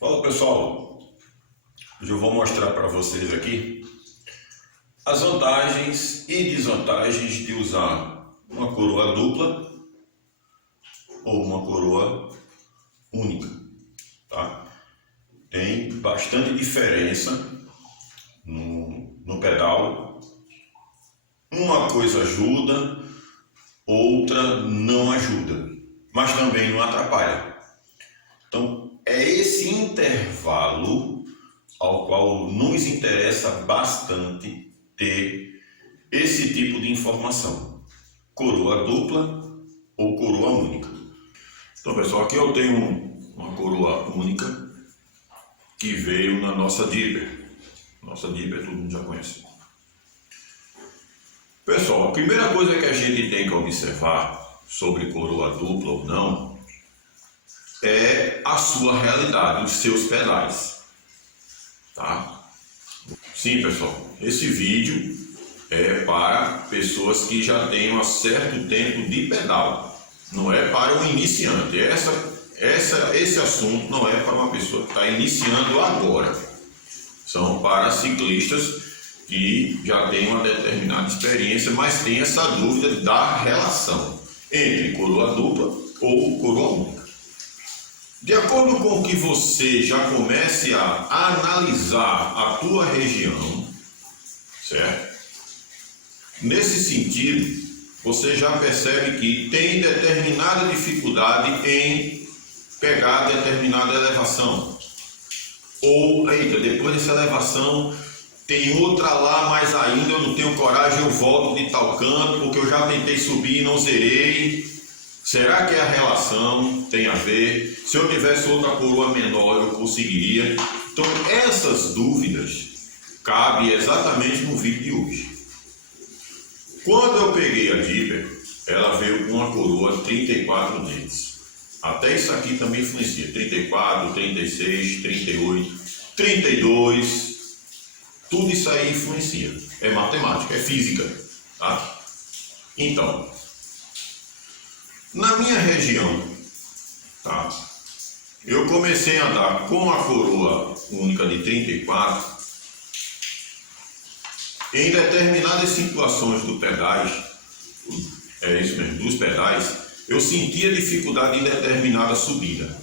Fala pessoal, hoje eu vou mostrar para vocês aqui as vantagens e desvantagens de usar uma coroa dupla ou uma coroa única, tá? Tem bastante diferença no pedal, uma coisa ajuda, outra não ajuda, mas também não atrapalha. Então, é esse intervalo ao qual nos interessa bastante ter esse tipo de informação. Coroa dupla ou coroa única. Então, pessoal, aqui eu tenho uma coroa única que veio na nossa Dipper. Nossa Dipper todo mundo já conhece. Pessoal, a primeira coisa que a gente tem que observar sobre coroa dupla ou não é a sua realidade, os seus pedais, tá? Sim, pessoal, esse vídeo é para pessoas que já têm um certo tempo de pedal, não é para um iniciante. Esse assunto não é para uma pessoa que está iniciando agora, são para ciclistas que já têm uma determinada experiência, mas tem essa dúvida da relação entre coroa dupla ou coroa única. De acordo com que você já comece a analisar a tua região, certo? Nesse sentido, você já percebe que tem determinada dificuldade em pegar determinada elevação. Ou, eita, depois dessa elevação tem outra lá, mas ainda eu não tenho coragem, eu volto de tal canto, porque eu já tentei subir e não zerei. Será que a relação tem a ver? Se eu tivesse outra coroa menor, eu conseguiria? Então, essas dúvidas cabem exatamente no vídeo de hoje. Quando eu peguei a Dipper, ela veio com uma coroa 34 dentes. Até isso aqui também influencia. 34, 36, 38, 32. Tudo isso aí influencia. É matemática, é física, tá? Então, na minha região, tá? Eu comecei a andar com a coroa única de 34. Em determinadas situações dos pedais, dos pedais, eu sentia dificuldade em determinada subida.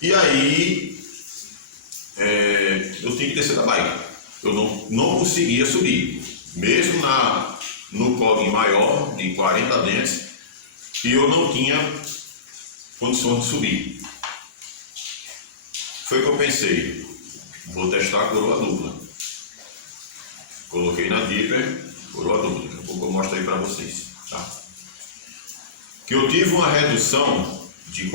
E aí, eu tinha que descer da bike. Eu não conseguia subir. Mesmo no cog maior, de 40 dentes, e eu não tinha condições de subir. Foi que eu pensei, vou testar a coroa dupla. Coloquei na Dipper, coroa dupla. Daqui a pouco eu mostro aí para vocês, tá? Que eu tive uma redução de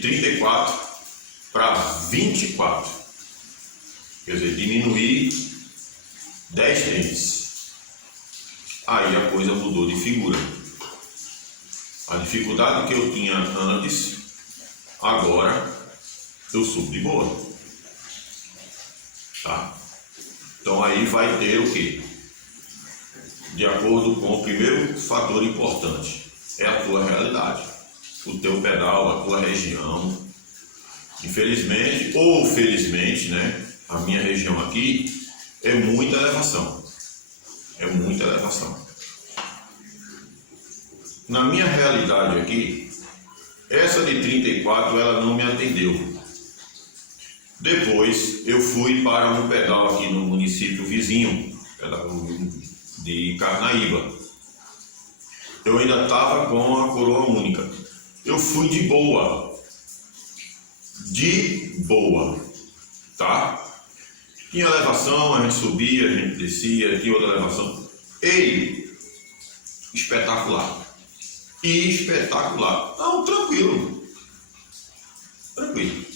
34 para 24. Quer dizer, diminuí 10 dentes. Aí a coisa mudou de figura. A dificuldade que eu tinha antes, agora eu subo de boa. Tá? Então aí vai ter o quê? De acordo com o primeiro fator importante, é a tua realidade, o teu pedal, a tua região. Infelizmente ou felizmente, né? A minha região aqui é muita elevação. É muita elevação. Na minha realidade aqui, essa de 34 ela não me atendeu. Depois eu fui para um pedal aqui no município vizinho, pedal de Carnaíba. Eu ainda estava com a coroa única. Eu fui de boa. De boa. Tá? Tinha elevação, a gente subia, a gente descia, tinha outra elevação. Ei, espetacular. E espetacular. Não, tranquilo. Tranquilo.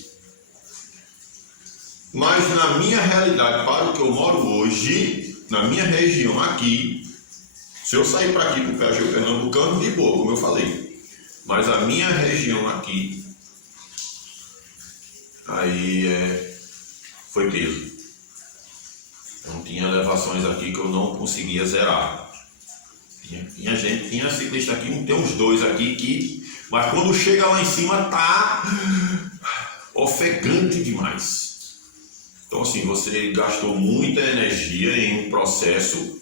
Mas na minha realidade, para o que eu moro hoje, na minha região aqui, se eu sair para aqui para o Caju Pernambucano, de boa, como eu falei. Mas a minha região aqui, aí foi peso. Então tinha elevações aqui que eu não conseguia zerar. Tinha ciclista aqui, tem uns dois aqui que Mas quando chega lá em cima tá ofegante demais. Então assim, você gastou muita energia em um processo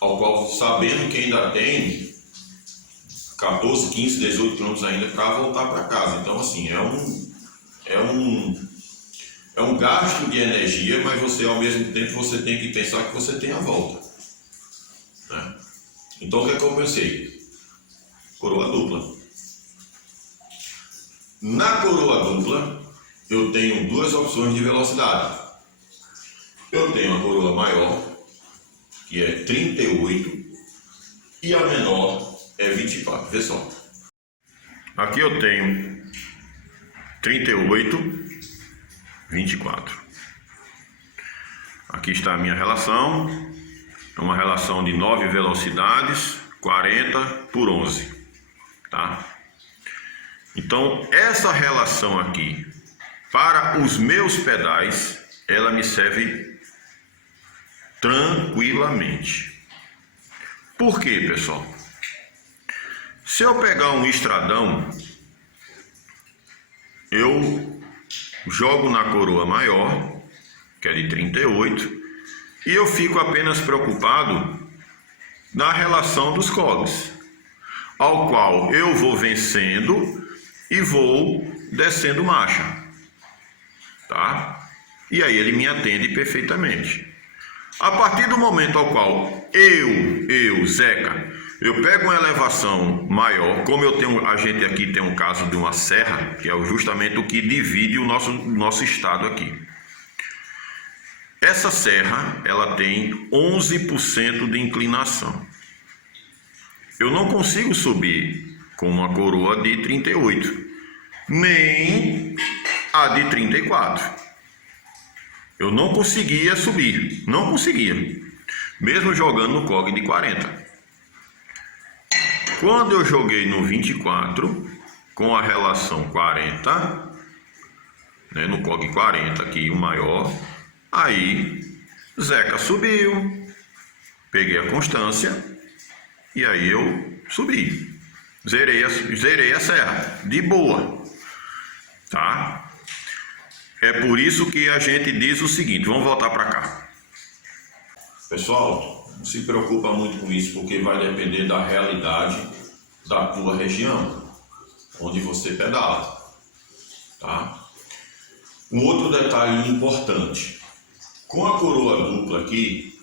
ao qual, sabendo que ainda tem 14, 15, 18 quilômetros ainda para voltar para casa. Então assim, é um gasto de energia, mas você ao mesmo tempo você tem que pensar que você tem a volta, né? Então o que é que eu pensei? Coroa dupla. Na coroa dupla eu tenho duas opções de velocidade. Eu tenho a coroa maior, que é 38, e a menor é 24. Vê só. Aqui eu tenho 38, 24. Aqui está a minha relação. É uma relação de 9 velocidades, 40 por 11. Tá? Então, essa relação aqui, para os meus pedais, ela me serve tranquilamente. Por quê, pessoal? Se eu pegar um estradão, eu jogo na coroa maior, que é de 38, e eu fico apenas preocupado na relação dos cogs, ao qual eu vou vencendo e vou descendo marcha, tá? E aí ele me atende perfeitamente. A partir do momento ao qual Zeca, eu pego uma elevação maior, como a gente aqui tem um caso de uma serra, que é justamente o que divide o nosso estado aqui. Essa serra, ela tem 11% de inclinação. Eu não consigo subir com uma coroa de 38, nem a de 34. Eu não conseguia subir, não conseguia, mesmo jogando no COG de 40. Quando eu joguei no 24, com a relação 40, né, no COG 40 aqui, o maior, aí Zeca subiu, peguei a constância e aí eu subi, zerei a serra, de boa, tá? É por isso que a gente diz o seguinte, vamos voltar para cá. Pessoal, não se preocupa muito com isso, porque vai depender da realidade da tua região, onde você pedala, tá? Um outro detalhe importante, com a coroa dupla aqui,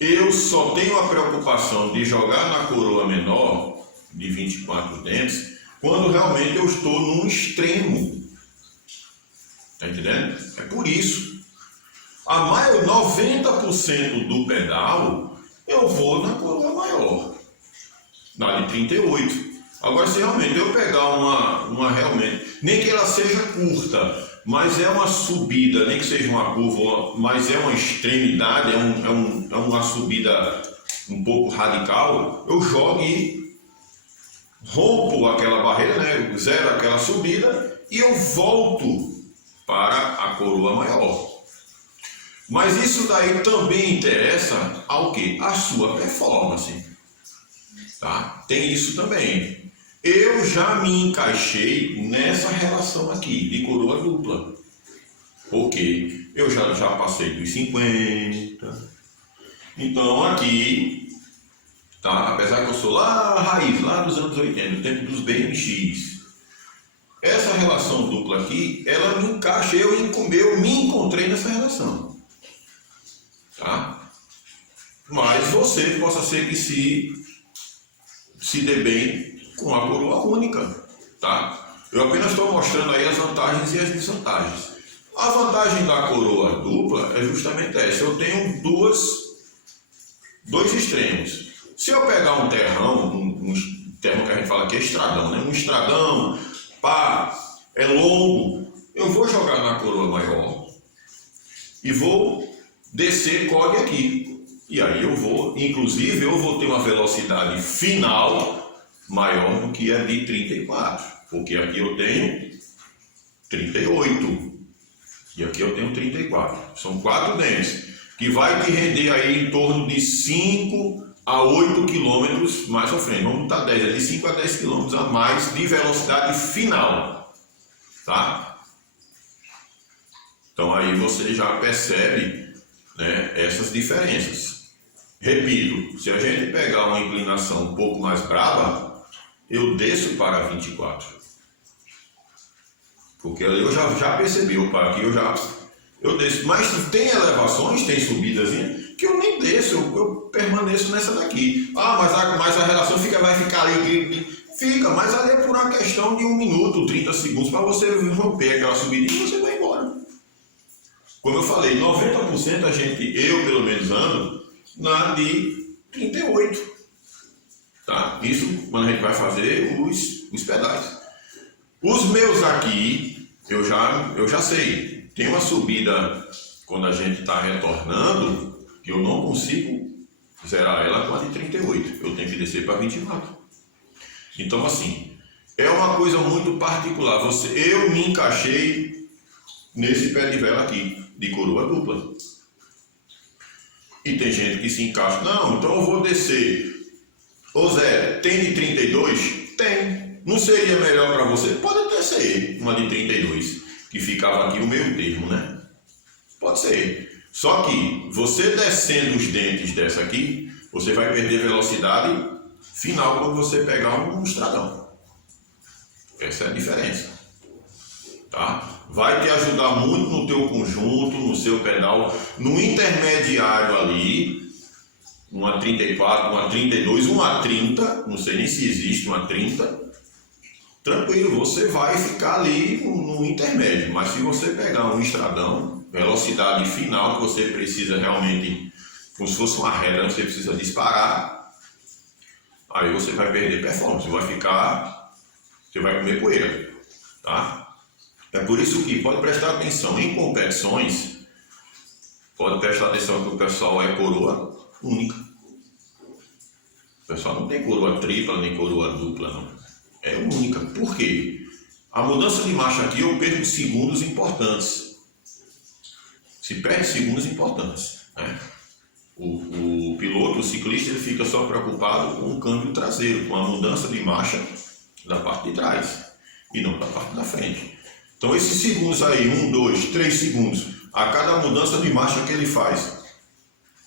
eu só tenho a preocupação de jogar na coroa menor, de 24 dentes, quando realmente eu estou num extremo. Tá entendendo? É por isso. A maior 90% do pedal eu vou na coroa maior, na de 38. Agora, se realmente eu pegar uma realmente, nem que ela seja curta, mas é uma subida, nem que seja uma curva, mas é uma extremidade, é uma subida um pouco radical, eu jogo e rompo aquela barreira, né? Zero aquela subida e eu volto para a coroa maior. Mas isso daí também interessa ao que? A sua performance, tá? Tem isso também. Eu já me encaixei nessa relação aqui de coroa dupla, porque eu já passei dos 50. Então aqui, tá? Apesar que eu sou lá raiz, lá dos anos 80, no tempo dos BMX, essa relação dupla aqui, ela me encaixa, eu me encontrei nessa relação, tá? Mas você possa ser que se dê bem com a coroa única, tá? Eu apenas estou mostrando aí as vantagens e as desvantagens. A vantagem da coroa dupla é justamente essa, eu tenho dois extremos. Se eu pegar um terrão, um terrão que a gente fala que é estradão, né? Um estradão, é longo, eu vou jogar na coroa maior e vou descer COG aqui, e aí inclusive eu vou ter uma velocidade final maior do que a de 34, porque aqui eu tenho 38 e aqui eu tenho 34, são 4 dentes, que vai te render aí em torno de 5 a 8 km mais à frente. Vamos botar 10, de 5 a 10 km a mais de velocidade final. Tá? Então aí você já percebe, né, essas diferenças. Repito, se a gente pegar uma inclinação um pouco mais brava, eu desço para 24. Porque eu já percebi, opa, aqui eu desço. Mas tem elevações, tem subidas, que eu nem desço, eu permaneço nessa daqui. Ah, mas a relação vai ficar ali, fica, mas ali é por uma questão de 1 minuto, 30 segundos, para você romper aquela subidinha e você vai embora. Como eu falei, 90% eu pelo menos ando na de 38. Tá? Isso quando a gente vai fazer os pedais. Os meus aqui, eu já sei, tem uma subida quando a gente está retornando, que eu não consigo zerar ela com a de 38, eu tenho que descer para 24. Então assim, é uma coisa muito particular, eu me encaixei nesse pé de vela aqui, de coroa dupla. E tem gente que se encaixa, não, então eu vou descer. Ô Zé, tem de 32? Tem. Não seria melhor para você? Pode até ser uma de 32, que ficava aqui o meio termo, né? Pode ser. Só que você descendo os dentes dessa aqui, você vai perder velocidade final quando você pegar um estradão. Essa é a diferença. Tá? Vai te ajudar muito no teu conjunto, no seu pedal, no intermediário ali, uma 34, uma 32, uma 30, não sei nem se existe uma 30, tranquilo, você vai ficar ali no intermédio, mas se você pegar um estradão, velocidade final que você precisa realmente, como se fosse uma reta, você precisa disparar, aí você vai perder performance, você vai comer poeira, tá? É por isso que pode prestar atenção em competições, pode prestar atenção que o pessoal é coroa única. O pessoal não tem coroa tripla nem coroa dupla, não. É única. Por quê? A mudança de marcha aqui eu perco segundos importantes. Se perde segundos importantes, né? O piloto, o ciclista, ele fica só preocupado com o câmbio traseiro, com a mudança de marcha da parte de trás e não da parte da frente. Então esses segundos aí, 1, 2, 3 segundos, a cada mudança de marcha que ele faz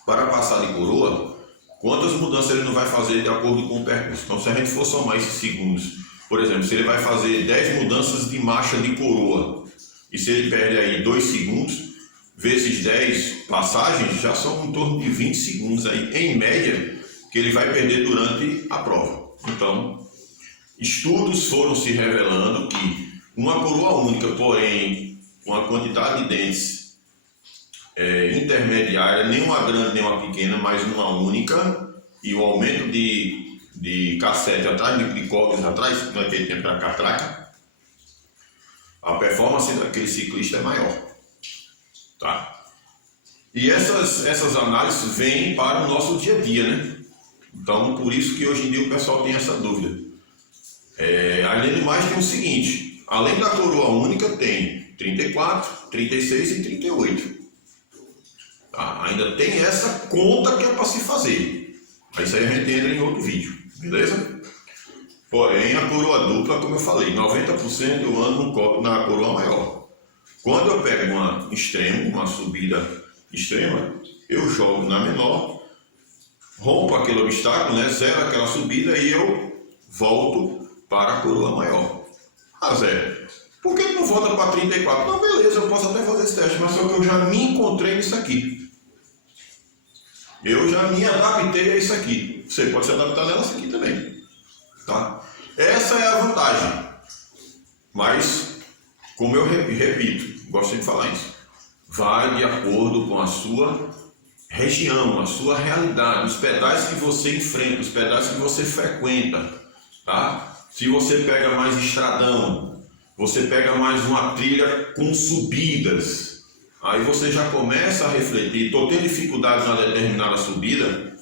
para passar de coroa, quantas mudanças ele não vai fazer de acordo com o percurso? Então se a gente for somar esses segundos, por exemplo, se ele vai fazer 10 mudanças de marcha de coroa, e se ele perde aí 2 segundos, vezes 10 passagens, já são em torno de 20 segundos aí, em média, que ele vai perder durante a prova. Então, estudos foram se revelando que uma coroa única, porém, com a quantidade de dentes intermediária, nem uma grande nem uma pequena, mas uma única, e o aumento de cassete atrás, de cogs atrás, naquele tempo da catraca, a performance daquele ciclista é maior. Tá? E essas análises vêm para o nosso dia a dia, né? Então, por isso que hoje em dia o pessoal tem essa dúvida. Além do mais, tem o seguinte: além da coroa única, tem 34, 36 e 38. Tá? Ainda tem essa conta que é para se fazer. Mas isso aí a gente entra em outro vídeo, beleza? Porém, a coroa dupla, como eu falei, 90% eu ando na coroa maior. Quando eu pego uma subida extrema, eu jogo na menor, rompo aquele obstáculo, né, zero aquela subida e eu volto para a coroa maior. Ah, Zé, por que não volta para 34? Não, beleza, eu posso até fazer esse teste, mas só que eu já me encontrei nisso aqui. Eu já me adaptei a isso aqui. Você pode se adaptar nessa aqui também. Tá? Essa é a vantagem. Mas, como eu repito, gosto de falar isso, vai de acordo com a sua região, a sua realidade, os pedais que você enfrenta, os pedais que você frequenta, tá? Se você pega mais estradão, você pega mais uma trilha com subidas, aí você já começa a refletir, estou tendo dificuldades na determinada subida,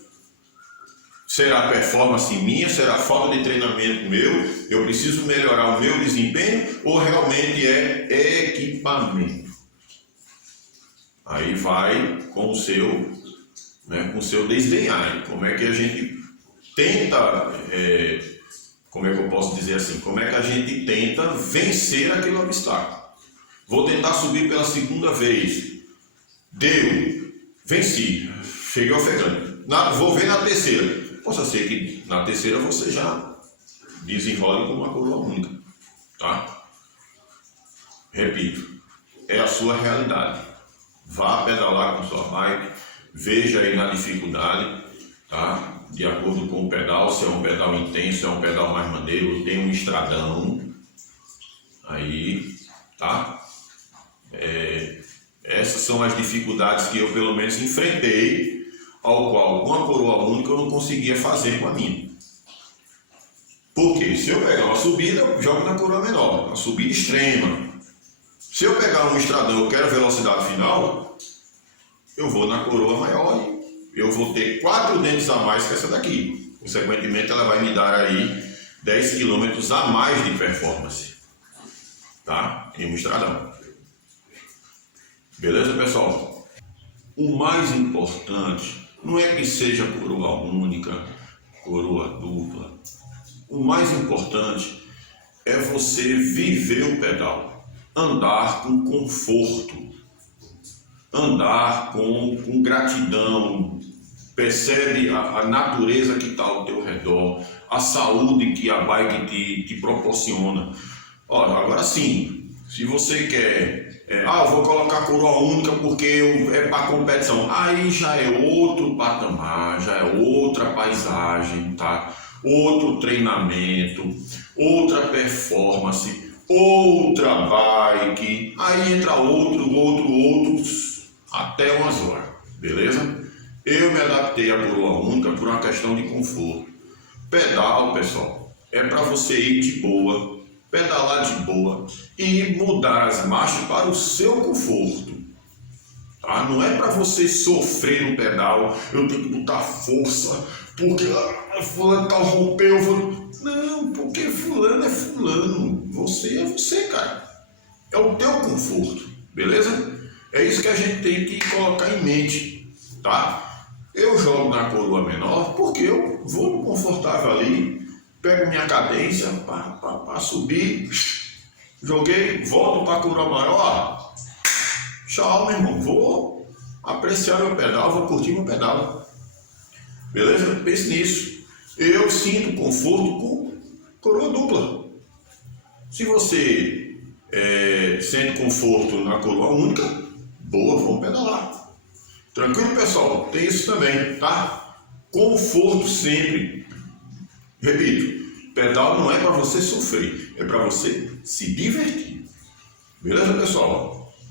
será performance minha, será falta de treinamento meu, eu preciso melhorar o meu desempenho ou realmente é equipamento? Aí vai com o seu né, com o seu desdenhar. Como é que a gente tenta, como é que eu posso dizer assim, como é que a gente tenta vencer aquele obstáculo. Vou tentar subir pela segunda vez. Deu, venci, cheguei ofegante. Vou ver na terceira. Possa ser que na terceira você já desenrole com uma coroa única, tá? Repito, é a sua realidade. Vá pedalar com sua bike, veja aí na dificuldade, tá? De acordo com o pedal, se é um pedal intenso, se é um pedal mais maneiro, tem um estradão, aí, tá? Essas são as dificuldades que eu pelo menos enfrentei, ao qual com a coroa única eu não conseguia fazer com a minha. Porque se eu pegar uma subida, eu jogo na coroa menor, uma subida extrema. Se eu pegar um estradão, eu quero velocidade final, eu vou na coroa maior e eu vou ter 4 dentes a mais que essa daqui. Consequentemente, ela vai me dar aí 10 km a mais de performance, tá? Em um estradão. Beleza, pessoal? O mais importante não é que seja coroa única, coroa dupla. O mais importante é você viver o pedal, andar com conforto, andar com gratidão, percebe a natureza que está ao teu redor, a saúde que a bike te proporciona. Olha, agora sim, se você quer, eu vou colocar coroa única porque é para competição, aí já é outro patamar, já é outra paisagem, tá? Outro treinamento, outra performance, outra bike, aí entra outros, até umas horas, beleza? Eu me adaptei à coroa única por uma questão de conforto. Pedal, pessoal, é para você ir de boa, pedalar de boa e mudar as marchas para o seu conforto. Tá? Não é para você sofrer no pedal, eu tenho que botar força, porque fulano tá rompeu, não, porque fulano é fulano, você é você, cara. É o teu conforto, beleza? É isso que a gente tem que colocar em mente, tá? Eu jogo na coroa menor porque eu vou confortável ali, pego minha cadência para subir, joguei, volto para a coroa maior, tchau, meu irmão, vou apreciar meu pedal, vou curtir meu pedal. Beleza? Pense nisso. Eu sinto conforto com coroa dupla. Se você sente conforto na coroa única, boa, vamos pedalar. Tranquilo, pessoal? Tem isso também, tá? Conforto sempre. Repito, pedal não é para você sofrer, é para você se divertir. Beleza, pessoal?